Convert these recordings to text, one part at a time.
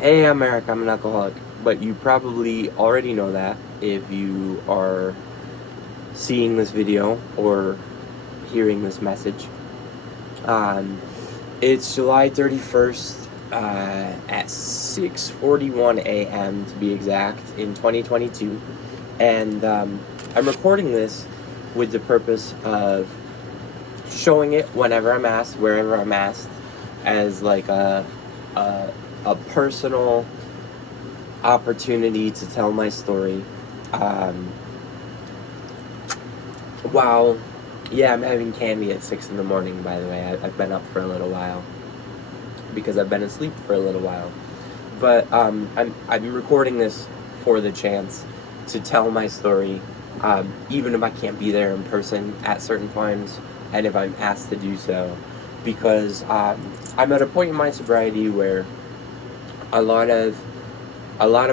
Hey, I'm Eric, I'm an alcoholic, but you probably already know that if you are seeing this video or hearing this message. Um, it's July 31st at 6:41 a.m. to be exact in 2022, and I'm recording this with the purpose of showing it whenever I'm asked, wherever I'm asked, as like a, a personal opportunity to tell my story. Um, wow. Yeah, I'm having candy at 6 in the morning, by the way. I've been up for a little while because I've been asleep for a little while. But I'm recording this for the chance to tell my story, even if I can't be there in person at certain times, and if I'm asked to do so, because I'm at a point in my sobriety where a lot of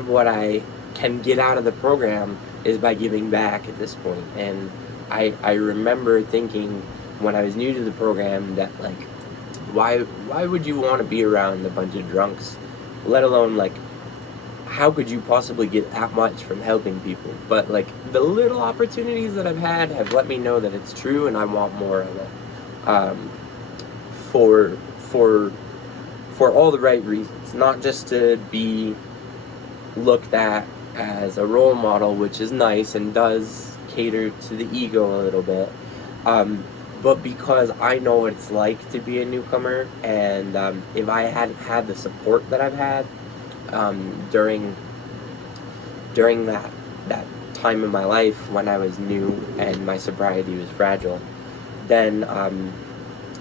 what I can get out of the program is by giving back at this point. And I remember thinking when I was new to the program that, like, why would you want to be around a bunch of drunks, let alone, like, how could you possibly get that much from helping people? But, like, the little opportunities that I've had have let me know that it's true, and I want more of it, um, for for for all the right reasons, not just to be looked at as a role model, which is nice and does cater to the ego a little bit, um, but because I know what it's like to be a newcomer, and if I hadn't had the support that I've had during that time in my life when I was new and my sobriety was fragile, then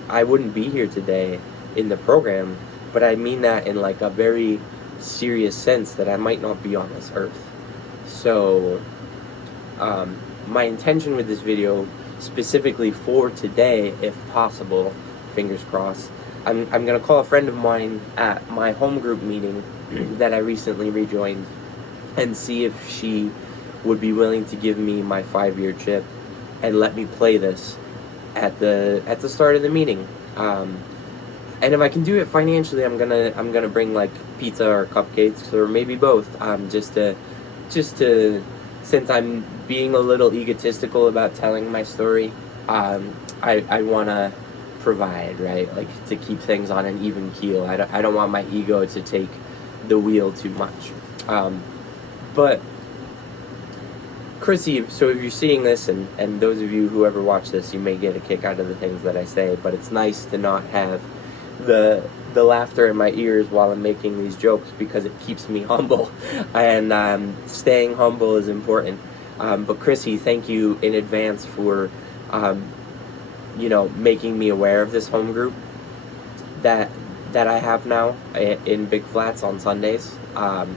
I wouldn't be here today in the program. But I mean that in, like, a very serious sense, that I might not be on this earth. So my intention with this video, specifically for today, if possible, fingers crossed, I'm going to call a friend of mine at my home group meeting that I recently rejoined and see if she would be willing to give me my 5-year chip and let me play this at the start of the meeting. And if I can do it financially, I'm gonna bring, like, pizza or cupcakes or maybe both. Just to since I'm being a little egotistical about telling my story, I wanna provide, right, like, to keep things on an even keel. I don't want my ego to take the wheel too much. But Chrissy, so if you're seeing this, and those of you who ever watch this, you may get a kick out of the things that I say, but it's nice to not have the laughter in my ears while I'm making these jokes, because it keeps me humble, and staying humble is important. But Chrissy, thank you in advance for making me aware of this home group that I have now in Big Flats on Sundays. I'm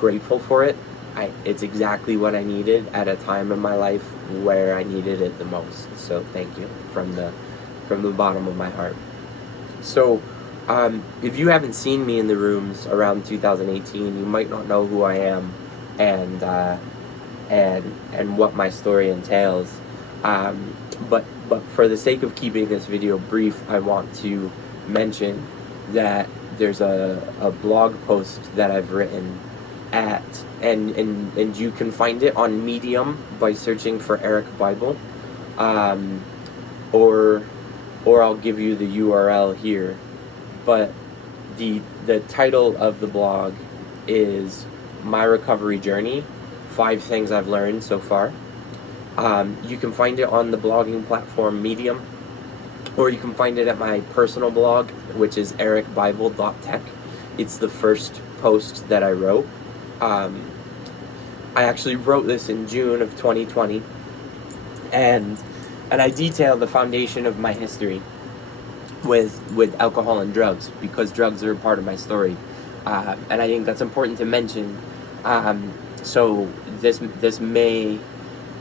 grateful for it. It's exactly what I needed at a time in my life where I needed it the most. So thank you from the bottom of my heart. So if you haven't seen me in the rooms around 2018, you might not know who I am and what my story entails. But for the sake of keeping this video brief, I want to mention that there's a blog post that I've written at, and you can find it on Medium by searching for Eric Bible, or I'll give you the URL here. But the title of the blog is My Recovery Journey, 5 Things I've Learned So Far. You can find it on the blogging platform Medium, or you can find it at my personal blog, which is ericbible.tech. It's the first post that I wrote. I actually wrote this in June of 2020, and I detail the foundation of my history with alcohol and drugs, because drugs are a part of my story, and I think that's important to mention. So this may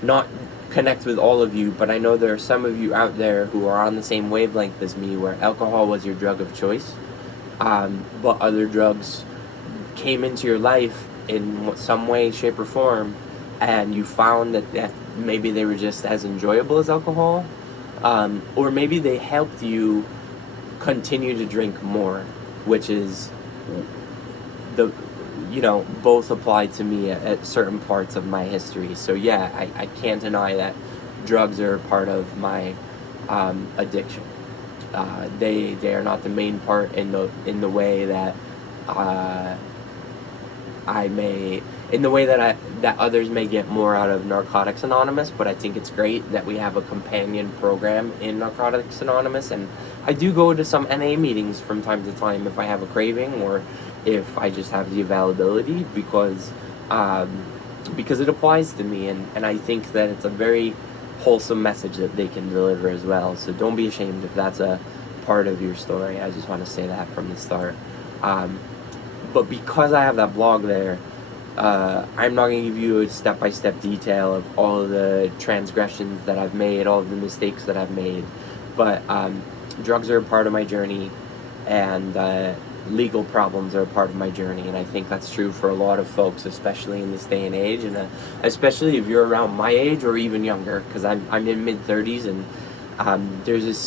not connect with all of you, but I know there are some of you out there who are on the same wavelength as me, where alcohol was your drug of choice, but other drugs came into your life in some way, shape, or form, and you found that maybe they were just as enjoyable as alcohol, or maybe they helped you continue to drink more which is the both apply to me at certain parts of my history. So yeah, I can't deny that drugs are a part of my addiction. They are not the main part in the way that that others may get more out of Narcotics Anonymous, but I think it's great that we have a companion program in Narcotics Anonymous, and I do go to some NA meetings from time to time if I have a craving or if I just have the availability, because it applies to me, and I think that it's a very wholesome message that they can deliver as well. So don't be ashamed if that's a part of your story. I just want to say that from the start. But because I have that blog there, I'm not going to give you a step-by-step detail of all of the transgressions that I've made, all of the mistakes that I've made. But drugs are a part of my journey, and legal problems are a part of my journey. And I think that's true for a lot of folks, especially in this day and age, and especially if you're around my age or even younger, because I'm in mid-30s, and there's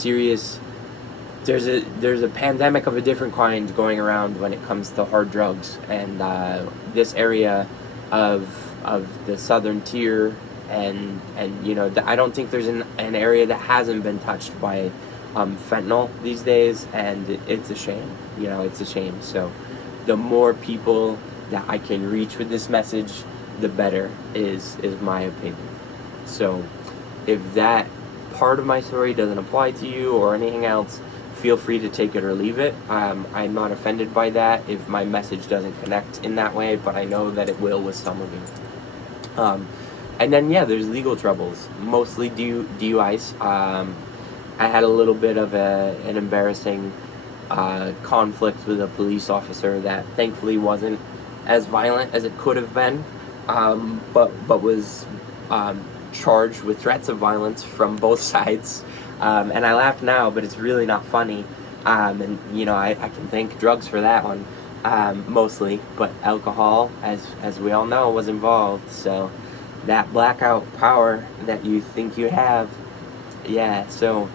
a pandemic of a different kind going around when it comes to hard drugs, and this area of the southern tier, and I don't think there's an area that hasn't been touched by fentanyl these days, and it's a shame. It's a shame. So the more people that I can reach with this message, the better is my opinion. So if that part of my story doesn't apply to you or anything else, feel free to take it or leave it. I'm not offended by that if my message doesn't connect in that way, but I know that it will with some of you. And then, there's legal troubles, mostly DUIs. I had a little bit of an embarrassing conflict with a police officer that thankfully wasn't as violent as it could have been, but was charged with threats of violence from both sides. And I laugh now, but it's really not funny. I can thank drugs for that one, mostly. But alcohol, as we all know, was involved. So that blackout power that you think you have, So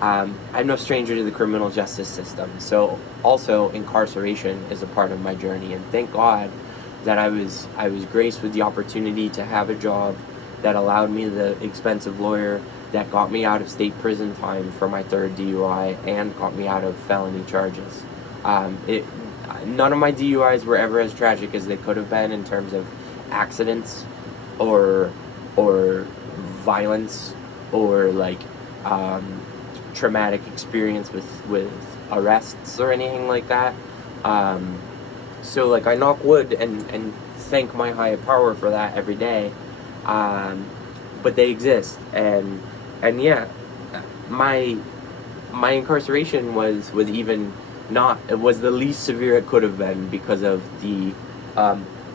I'm no stranger to the criminal justice system. So also incarceration is a part of my journey, and thank God that I was graced with the opportunity to have a job that allowed me the expensive lawyer that got me out of state prison time for my third DUI and got me out of felony charges. None of my DUIs were ever as tragic as they could have been in terms of accidents or violence or traumatic experience with arrests or anything like that. So I knock wood and thank my higher power for that every day. But they exist, and my incarceration was even not, it was the least severe it could have been because of the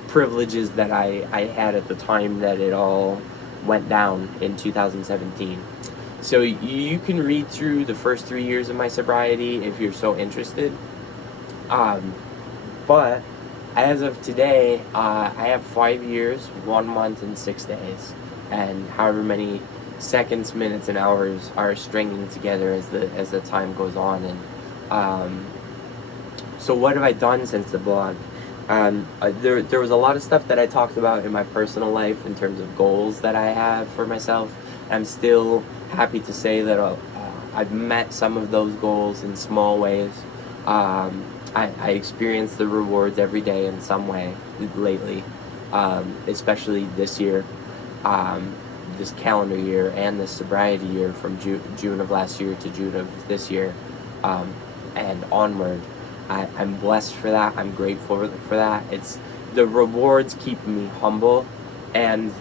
privileges that I had at the time that it all went down in 2017. So you can read through the first 3 years of my sobriety if you're so interested. But as of today, I have 5 years, 1 month, and 6 days, and however many seconds, minutes, and hours are stringing together as the time goes on. And so what have I done since the blog? There was a lot of stuff that I talked about in my personal life in terms of goals that I have for myself. I'm still happy to say that I've met some of those goals in small ways. I experience the rewards every day in some way lately, especially this year, this calendar year, and this sobriety year from June of last year to June of this year, and onward. I'm blessed for that. I'm grateful for that. It's the rewards keep me humble, and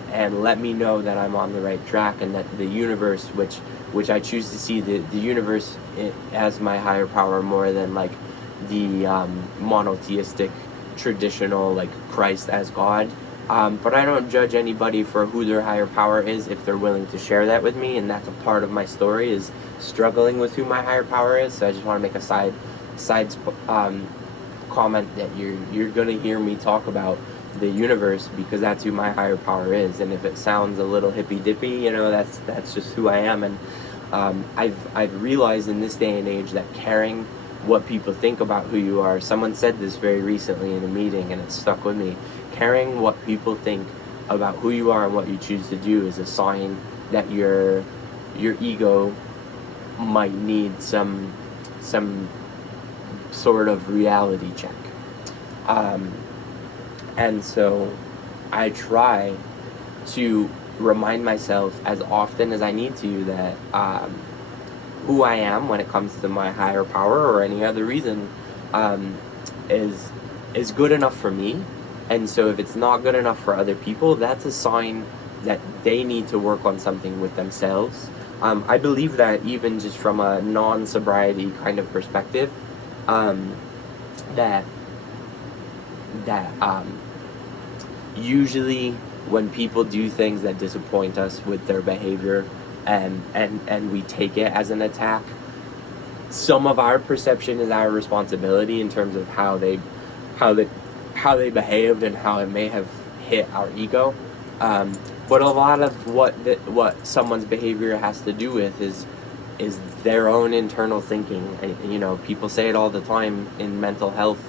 let me know that I'm on the right track, and that the universe, which I choose to see the universe as my higher power more than the monotheistic traditional Christ as God. But I don't judge anybody for who their higher power is if they're willing to share that with me, and that's a part of my story, is struggling with who my higher power is. So I just want to make a side comment that you're gonna hear me talk about the universe, because that's who my higher power is. And if it sounds a little hippy dippy, that's just who I am. And I've realized in this day and age that caring what people think about who you are. Someone said this very recently in a meeting, and it stuck with me. Caring what people think about who you are and what you choose to do is a sign that your ego might need some sort of reality check. And so I try to remind myself as often as I need to that who I am when it comes to my higher power or any other reason is good enough for me. And so if it's not good enough for other people, that's a sign that they need to work on something with themselves. I believe that even just from a non-sobriety kind of perspective, that usually when people do things that disappoint us with their behavior and we take it as an attack, some of our perception is our responsibility in terms of how they behaved and how it may have hit our ego. But a lot of what someone's behavior has to do with is their own internal thinking. And, people say it all the time in mental health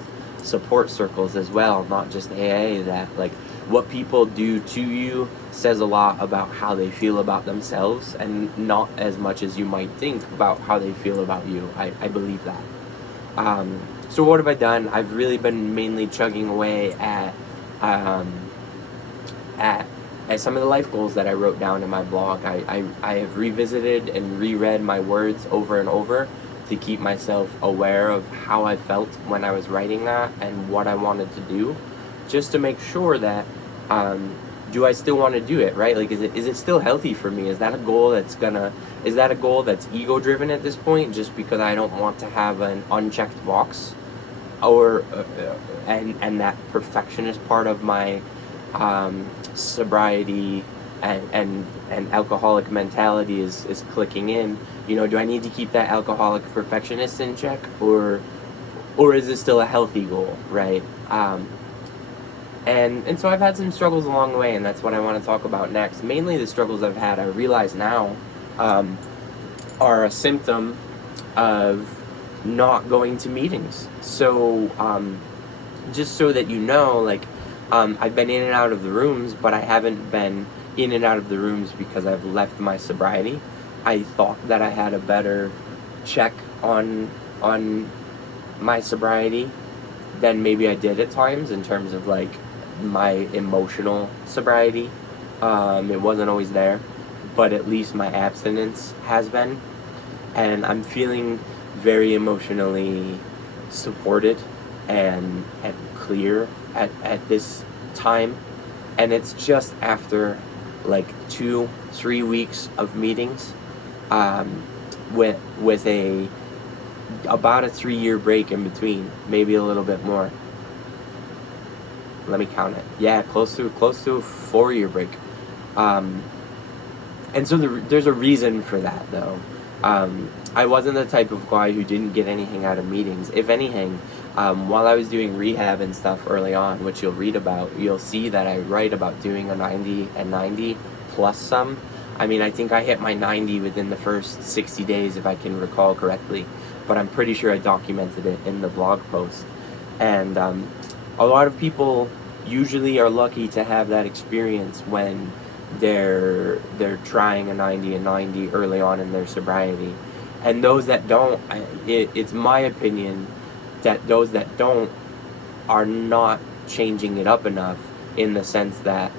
support circles as well, not just AA, that like what people do to you says a lot about how they feel about themselves, and not as much as you might think about how they feel about you. I believe that. So what have I done? I've really been mainly chugging away at some of the life goals that I wrote down in my blog. I have revisited and reread my words over and over to keep myself aware of how I felt when I was writing that and what I wanted to do, just to make sure that do I still want to do it, right? Like, is it still healthy for me? Is that a goal that's ego driven at this point, just because I don't want to have an unchecked box, or and that perfectionist part of my sobriety and alcoholic mentality is clicking in? Do I need to keep that alcoholic perfectionist in check, or is it still a healthy goal, right? And so I've had some struggles along the way, and that's what I want to talk about next. Mainly the struggles I've had, I realize now, are a symptom of not going to meetings. So, just so that you know, like, I've been in and out of the rooms, but I haven't been in and out of the rooms because I've left my sobriety. I thought that I had a better check on my sobriety than maybe I did at times, in terms of like my emotional sobriety. It wasn't always there, but at least my abstinence has been, and I'm feeling very emotionally supported and clear at this time. And it's just after like 2-3 weeks of meetings, with about a 3-year break in between, maybe a little bit more. Let me count it. Yeah, close to a 4-year break. And so there's a reason for that, though. I wasn't the type of guy who didn't get anything out of meetings. If anything, while I was doing rehab and stuff early on, which you'll read about, you'll see that I write about doing a 90 and 90 plus some. I mean, I think I hit my 90 within the first 60 days, if I can recall correctly, but I'm pretty sure I documented it in the blog post. And a lot of people usually are lucky to have that experience when they're trying a 90 and 90 early on in their sobriety. And those that don't, it's my opinion that those that don't are not changing it up enough, in the sense that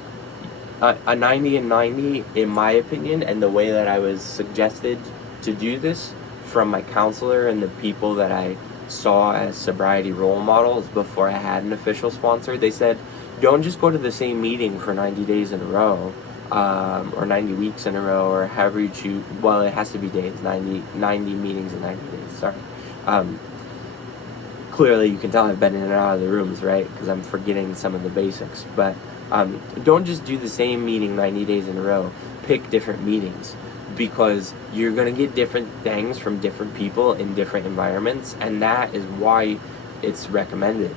a 90 and 90, in my opinion, and the way that I was suggested to do this from my counselor and the people that I saw as sobriety role models before I had an official sponsor, they said, don't just go to the same meeting for 90 days in a row, or 90 weeks in a row, or however you choose. Well, it has to be days, 90 meetings in 90 days, sorry. Clearly you can tell I've been in and out of the rooms, right? Because I'm forgetting some of the basics. But don't just do the same meeting 90 days in a row. Pick different meetings, because you're going to get different things from different people in different environments, and that is why it's recommended.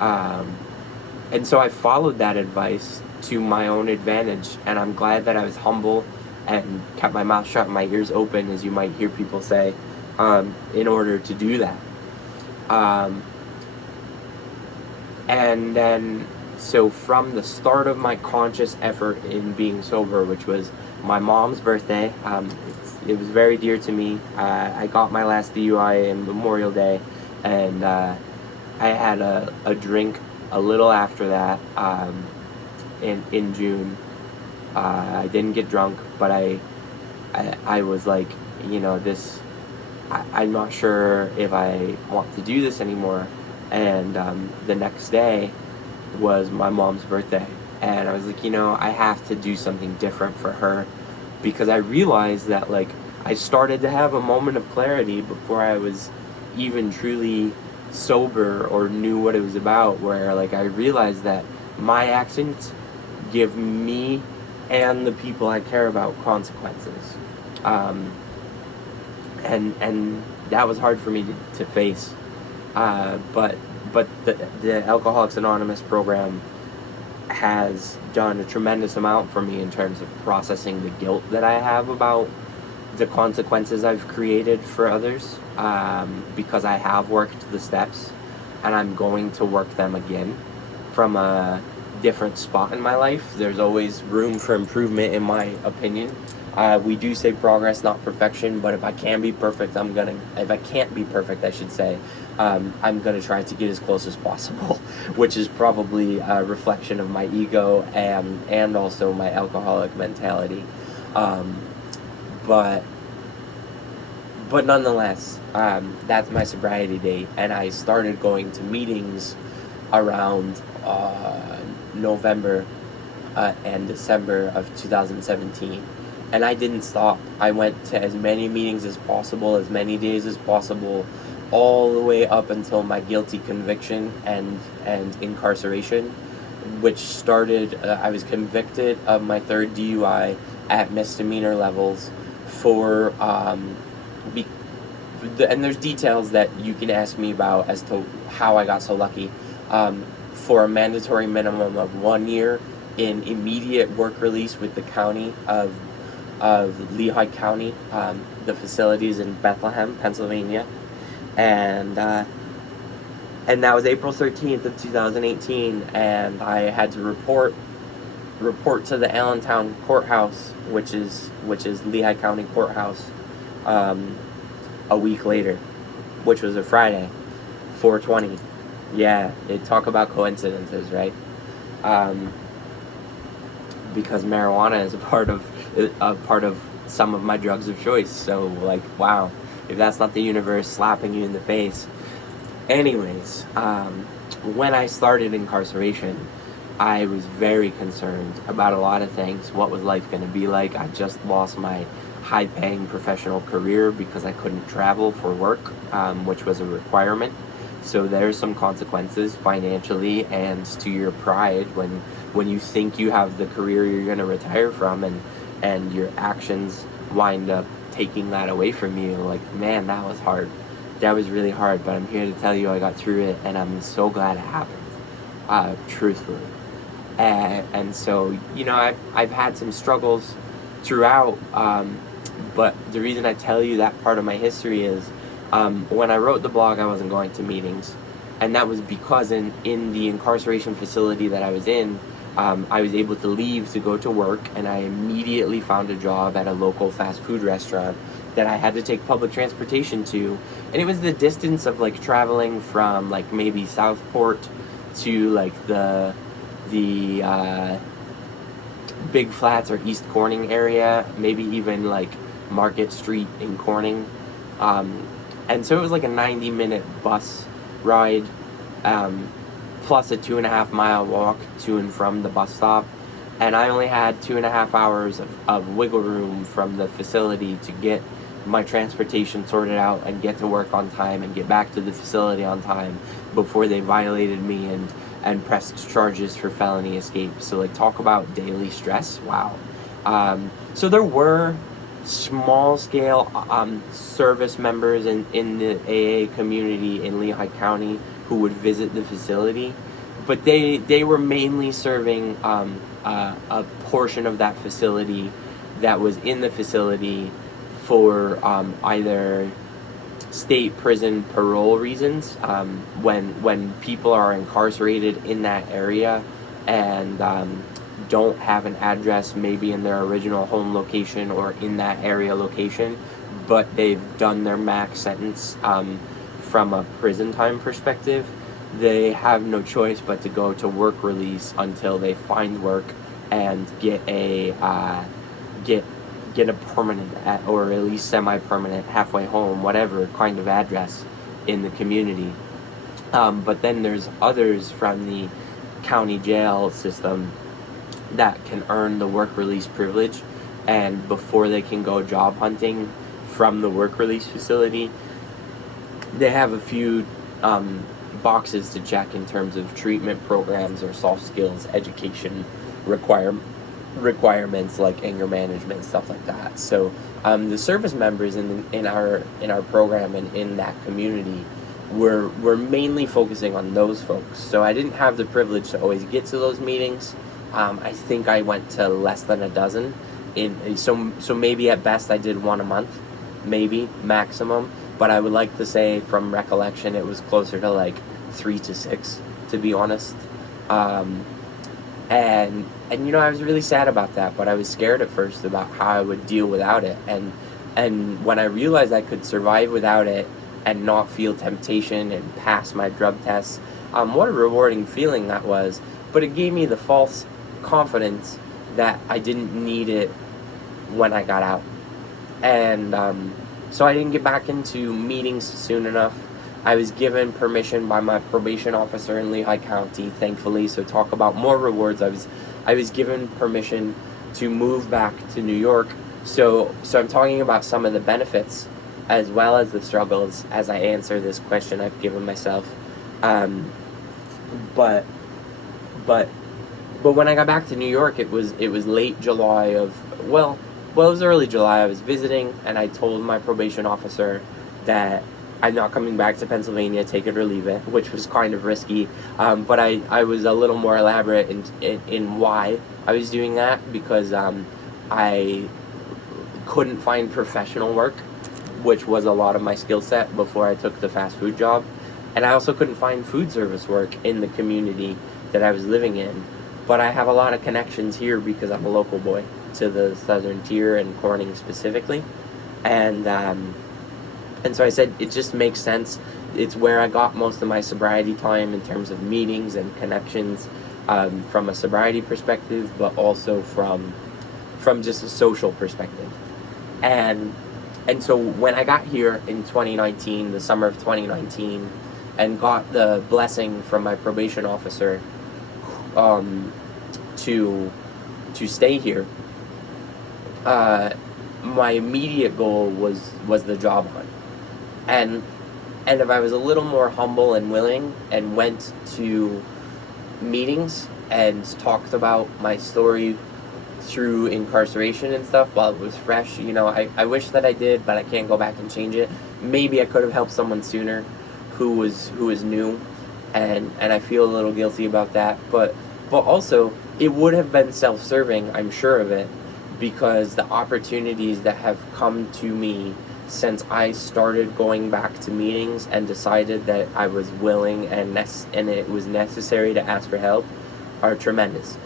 And so I followed that advice to my own advantage, and I'm glad that I was humble and kept my mouth shut and my ears open, as you might hear people say, in order to do that. Um, and then, so from the start of my conscious effort in being sober, which was my mom's birthday, it was very dear to me. I got my last DUI in Memorial Day, and I had a drink a little after that, in June. I didn't get drunk, but I was like, I'm not sure if I want to do this anymore. And the next day was my mom's birthday, and I was like, I have to do something different for her, because I realized that, like, I started to have a moment of clarity before I was even truly sober or knew what it was about, where, like, I realized that my actions give me and the people I care about consequences. And that was hard for me to face. But the Alcoholics Anonymous program has done a tremendous amount for me in terms of processing the guilt that I have about the consequences I've created for others, because I have worked the steps, and I'm going to work them again from a different spot in my life. There's always room for improvement, in my opinion. We do say progress, not perfection, but if I can't be perfect, I should say, I'm gonna try to get as close as possible, which is probably a reflection of my ego and also my alcoholic mentality. But nonetheless, that's my sobriety date, and I started going to meetings around November and December of 2017. And I didn't stop. I went to as many meetings as possible, as many days as possible, all the way up until my guilty conviction and incarceration, which started, I was convicted of my third DUI at misdemeanor levels for, and there's details that you can ask me about as to how I got so lucky, for a mandatory minimum of 1 year in immediate work release with the county of Lehigh County, the facilities in Bethlehem, Pennsylvania, and that was April 13th of 2018, and I had to report to the Allentown courthouse, which is Lehigh County courthouse, a week later, which was a Friday, 4/20. Yeah, talk about coincidences, right? Because marijuana is a part of some of my drugs of choice. So, like, wow, if that's not the universe slapping you in the face. Anyways, when I started incarceration, I was very concerned about a lot of things. What was life going to be like? I just lost my high-paying professional career because I couldn't travel for work, which was a requirement. So there's some consequences financially and to your pride when you think you have the career you're going to retire from, and your actions wind up taking that away from you. Like, man, that was hard. That was really hard, but I'm here to tell you I got through it, and I'm so glad it happened, truthfully. And so, I've had some struggles throughout, but the reason I tell you that part of my history is, when I wrote the blog, I wasn't going to meetings, and that was because in the incarceration facility that I was in, I was able to leave to go to work, and I immediately found a job at a local fast food restaurant that I had to take public transportation to, and it was the distance of, like, traveling from, like, maybe Southport to, like, the Big Flats or East Corning area, maybe even, like, Market Street in Corning, and so it was like a 90-minute bus ride, plus a 2.5 mile walk to and from the bus stop. And I only had 2.5 hours of wiggle room from the facility to get my transportation sorted out and get to work on time and get back to the facility on time before they violated me and pressed charges for felony escape. So, like, talk about daily stress. Wow. So there were small-scale service members in the AA community in Lehigh County who would visit the facility, but they were mainly serving a portion of that facility that was in the facility for either state prison parole reasons. When people are incarcerated in that area and don't have an address, maybe in their original home location or in that area location, but they've done their max sentence from a prison time perspective, they have no choice but to go to work release until they find work and get a permanent or at least semi-permanent, halfway home, whatever kind of address in the community. But then there's others from the county jail system that can earn the work release privilege, and before they can go job hunting from the work release facility, they have a few boxes to check in terms of treatment programs or soft skills education requirements like anger management, stuff like that. So the service members in our program and in that community were mainly focusing on those folks. So I didn't have the privilege to always get to those meetings. I think I went to less than a dozen. So maybe at best I did one a month, maybe maximum. But I would like to say from recollection it was closer to like 3 to 6, to be honest. And you know, I was really sad about that, but I was scared at first about how I would deal without it. And when I realized I could survive without it and not feel temptation and pass my drug tests, what a rewarding feeling that was. But it gave me the false confidence that I didn't need it when I got out. And so I didn't get back into meetings soon enough. I was given permission by my probation officer in Lehigh County, thankfully. So talk about more rewards. I was given permission to move back to New York. So I'm talking about some of the benefits as well as the struggles as I answer this question I've given myself. But when I got back to New York, it was late July it was early July. I was visiting, and I told my probation officer that I'm not coming back to Pennsylvania, take it or leave it, which was kind of risky. But I was a little more elaborate in why I was doing that, because I couldn't find professional work, which was a lot of my skill set before I took the fast food job. And I also couldn't find food service work in the community that I was living in. But I have a lot of connections here because I'm a local boy to the Southern Tier and Corning specifically. And so I said, it just makes sense. It's where I got most of my sobriety time in terms of meetings and connections, from a sobriety perspective, but also from just a social perspective. And so when I got here in 2019, the summer of 2019, and got the blessing from my probation officer to stay here, my immediate goal was the job hunt. And if I was a little more humble and willing and went to meetings and talked about my story through incarceration and stuff while it was fresh, you know, I wish that I did, but I can't go back and change it. Maybe I could have helped someone sooner who was new, and I feel a little guilty about that. But also, it would have been self-serving, I'm sure of it, because the opportunities that have come to me since I started going back to meetings and decided that I was willing and it was necessary to ask for help are tremendous.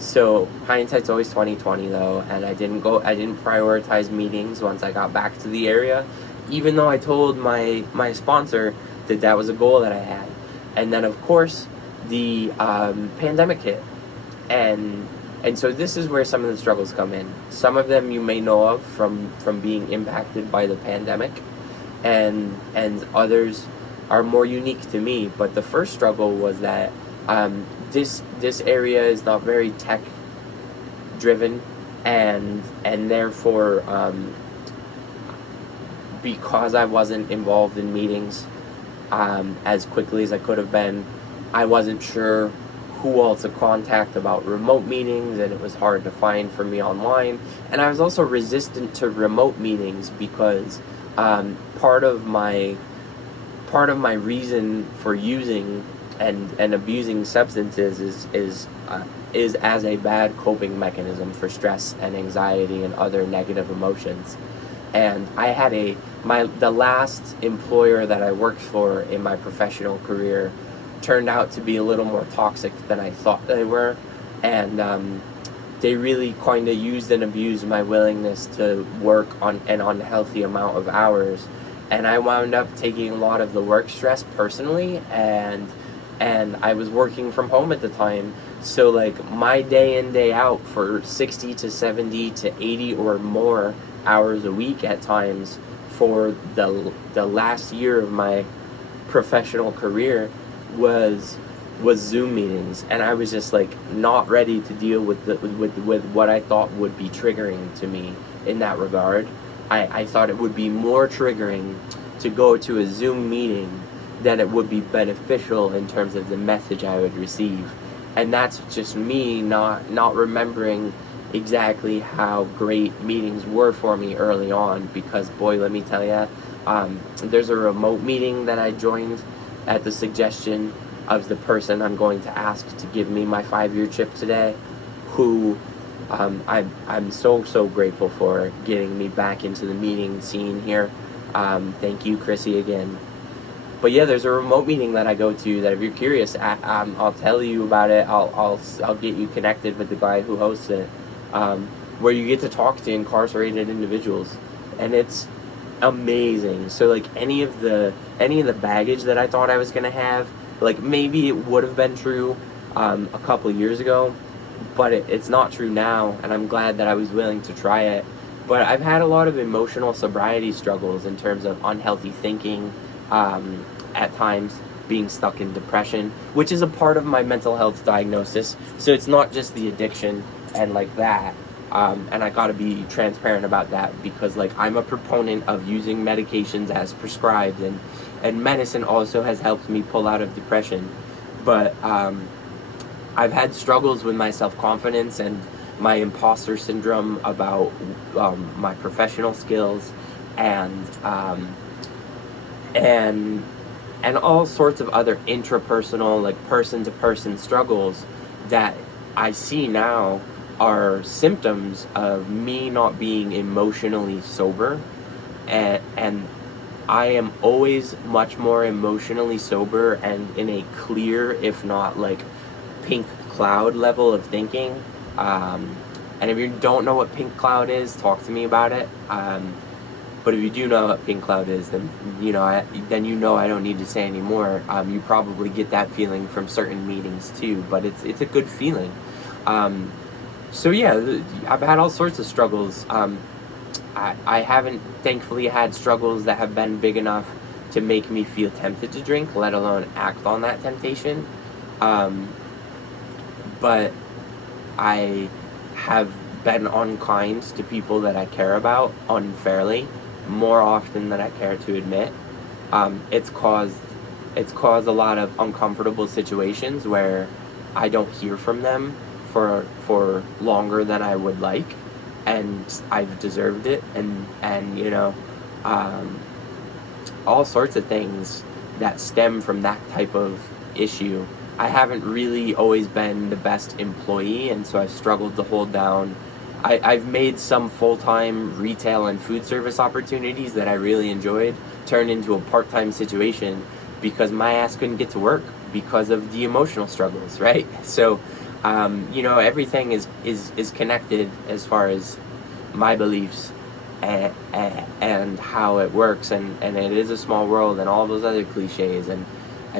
So hindsight's always 20/20 though, and I didn't prioritize meetings once I got back to the area, even though I told my sponsor that was a goal that I had. And then of course the pandemic hit, and so this is where some of the struggles come in. Some of them you may know of from being impacted by the pandemic, and others are more unique to me. But the first struggle was that this area is not very tech driven, and therefore because I wasn't involved in meetings as quickly as I could have been, I wasn't sure who all to contact about remote meetings, and it was hard to find for me online. And I was also resistant to remote meetings because part of my reason for using and abusing substances is as a bad coping mechanism for stress and anxiety and other negative emotions. And I had the last employer that I worked for in my professional career turned out to be a little more toxic than I thought they were, and they really kind of used and abused my willingness to work on an unhealthy amount of hours, and I wound up taking a lot of the work stress personally, and I was working from home at the time, so like my day in day out for 60 to 70 to 80 or more hours a week at times for the last year of my professional career was Zoom meetings, and I was just like not ready to deal with with what I thought would be triggering to me in that regard. I thought it would be more triggering to go to a Zoom meeting than it would be beneficial in terms of the message I would receive. And that's just me not remembering exactly how great meetings were for me early on, because boy, let me tell you, there's a remote meeting that I joined at the suggestion of the person I'm going to ask to give me my 5-year chip today, who I'm so grateful for getting me back into the meeting scene here. Thank you, Chrissy, again. But yeah, there's a remote meeting that I go to that if you're curious, I'll tell you about it. I'll get you connected with the guy who hosts it, where you get to talk to incarcerated individuals, and it's amazing. So like any of the baggage that I thought I was gonna have, like maybe it would have been true a couple years ago, but it's not true now, and I'm glad that I was willing to try it. But I've had a lot of emotional sobriety struggles in terms of unhealthy thinking, at times being stuck in depression, which is a part of my mental health diagnosis. So it's not just the addiction and like that. And I gotta be transparent about that, because like I'm a proponent of using medications as prescribed, and medicine also has helped me pull out of depression. But I've had struggles with my self-confidence and my imposter syndrome about my professional skills, and all sorts of other intrapersonal, like person-to-person struggles that I see now are symptoms of me not being emotionally sober, and I am always much more emotionally sober and in a clear, if not like pink cloud level of thinking. And if you don't know what pink cloud is, talk to me about it. But if you do know what pink cloud is, then you know I don't need to say any more. You probably get that feeling from certain meetings too, but it's a good feeling. So yeah, I've had all sorts of struggles. I haven't thankfully had struggles that have been big enough to make me feel tempted to drink, let alone act on that temptation. But I have been unkind to people that I care about unfairly, more often than I care to admit. It's caused a lot of uncomfortable situations where I don't hear from them for longer than I would like, and I've deserved it, and you know, all sorts of things that stem from that type of issue. I haven't really always been the best employee, and so I've struggled to hold down. I've made some full-time retail and food service opportunities that I really enjoyed turn into a part-time situation because my ass couldn't get to work because of the emotional struggles, right? So, you know, everything is connected as far as my beliefs and how it works, and it is a small world and all those other cliches, and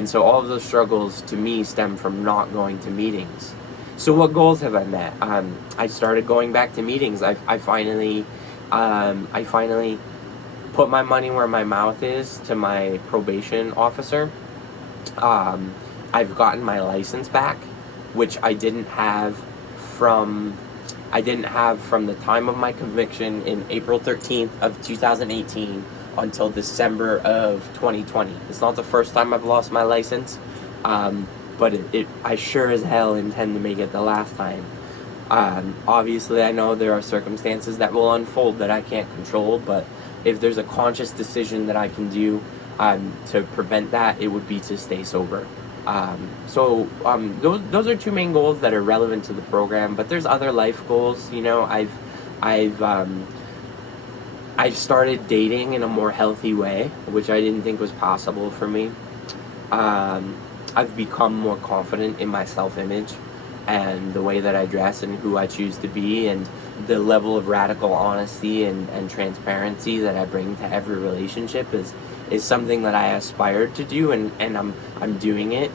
so all of those struggles to me stem from not going to meetings. So what goals have I met? I started going back to meetings. I finally put my money where my mouth is to my probation officer. I've gotten my license back, which I didn't have from the time of my conviction in April 13th of 2018 until December of 2020. It's not the first time I've lost my license, but I sure as hell intend to make it the last time. Obviously, I know there are circumstances that will unfold that I can't control, but if there's a conscious decision that I can do to prevent that, it would be to stay sober. So those are two main goals that are relevant to the program, but there's other life goals. You know, I've I've started dating in a more healthy way, which I didn't think was possible for me. I've become more confident in my self-image and the way that I dress and who I choose to be, and the level of radical honesty and transparency that I bring to every relationship is something that I aspired to do, and I'm doing it.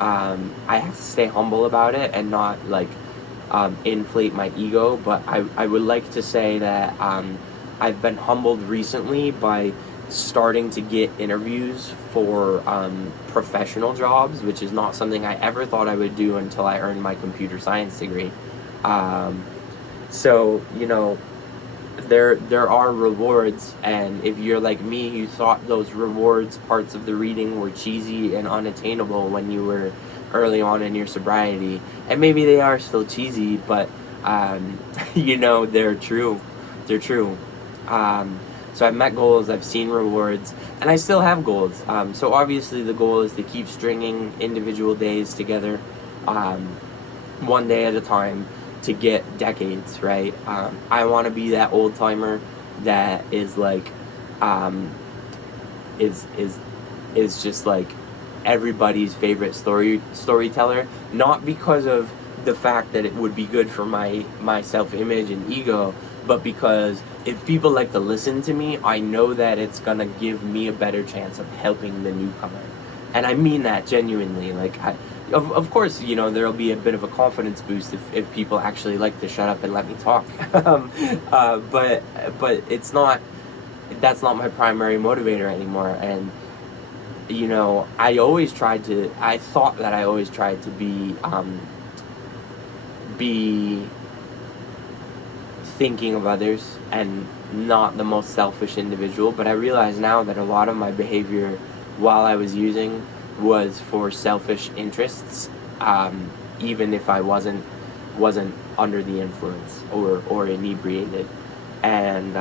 I have to stay humble about it and not like inflate my ego, but I would like to say that I've been humbled recently by starting to get interviews for professional jobs, which is not something I ever thought I would do until I earned my computer science degree. So, there are rewards, and if you're like me, you thought those rewards parts of the reading were cheesy and unattainable when you were early on in your sobriety, and maybe they are still cheesy, but they're true. They're true. So I've met goals, I've seen rewards, and I still have goals. So obviously the goal is to keep stringing individual days together, one day at a time, to get decades, right? I want to be that old timer that is like, is just like everybody's favorite storyteller, not because of the fact that it would be good for my self-image and ego, but because if people like to listen to me, I know that it's gonna give me a better chance of helping the newcomer. And I mean that genuinely. Like, of course, there'll be a bit of a confidence boost if people actually like to shut up and let me talk. But it's not, that's not my primary motivator anymore. And, I thought that I always tried to be thinking of others and not the most selfish individual, but I realize now that a lot of my behavior while I was using was for selfish interests, even if I wasn't under the influence or inebriated. And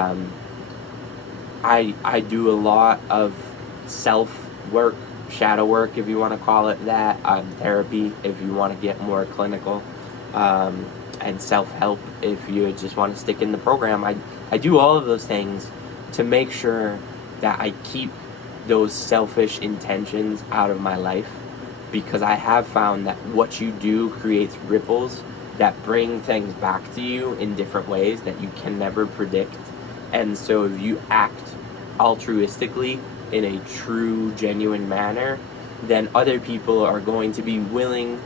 I do a lot of self work, shadow work, if you want to call it that, therapy if you want to get more clinical, and self-help if you just want to stick in the program. I do all of those things to make sure that I keep those selfish intentions out of my life, because I have found that what you do creates ripples that bring things back to you in different ways that you can never predict. And so if you act altruistically in a true, genuine manner, then other people are going to be willing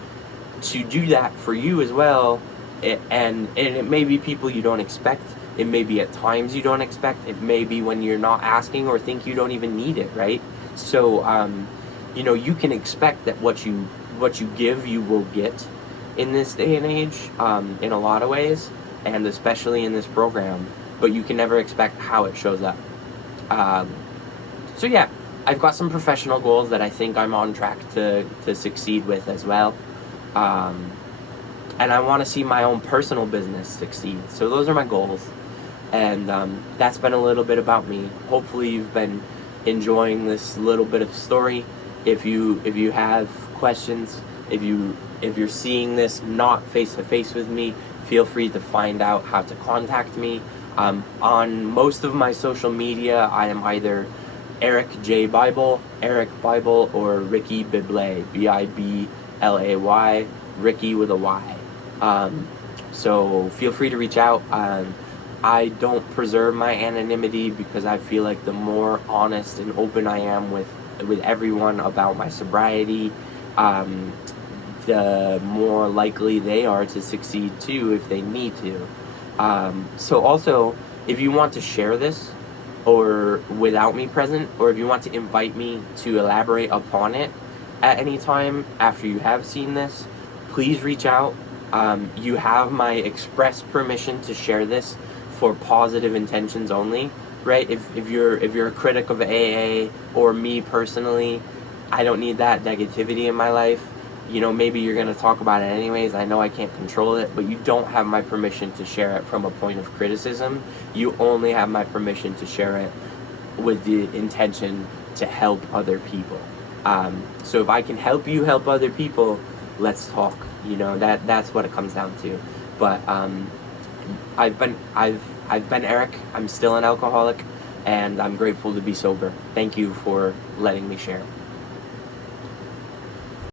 to do that for you as well. And it may be people you don't expect. It may be at times you don't expect. It may be when you're not asking or think you don't even need it, right? So, you can expect that what you give, you will get in this day and age, in a lot of ways, and especially in this program. But you can never expect how it shows up. So yeah, I've got some professional goals that I think I'm on track to succeed with as well. And I want to see my own personal business succeed. So those are my goals. And that's been a little bit about me. Hopefully you've been enjoying this little bit of story. If you have questions, if you're seeing this not face to face with me, feel free to find out how to contact me. On most of my social media, I am either Eric J. Bible, Eric Bible, or Ricky Biblay, Biblay, Ricky with a Y. So feel free to reach out. I don't preserve my anonymity because I feel like the more honest and open I am with everyone about my sobriety, the more likely they are to succeed too if they need to. So also, if you want to share this, or without me present, or if you want to invite me to elaborate upon it at any time after you have seen this, please reach out. You have my express permission to share this for positive intentions only, right? If you're a critic of AA or me personally, I don't need that negativity in my life. Maybe you're going to talk about it anyways. I know I can't control it, but you don't have my permission to share it from a point of criticism. You only have my permission to share it with the intention to help other people. So if I can help you help other people, let's talk. That's what it comes down to. But I've been Eric. I'm still an alcoholic. and I'm grateful to be sober. Thank you for letting me share.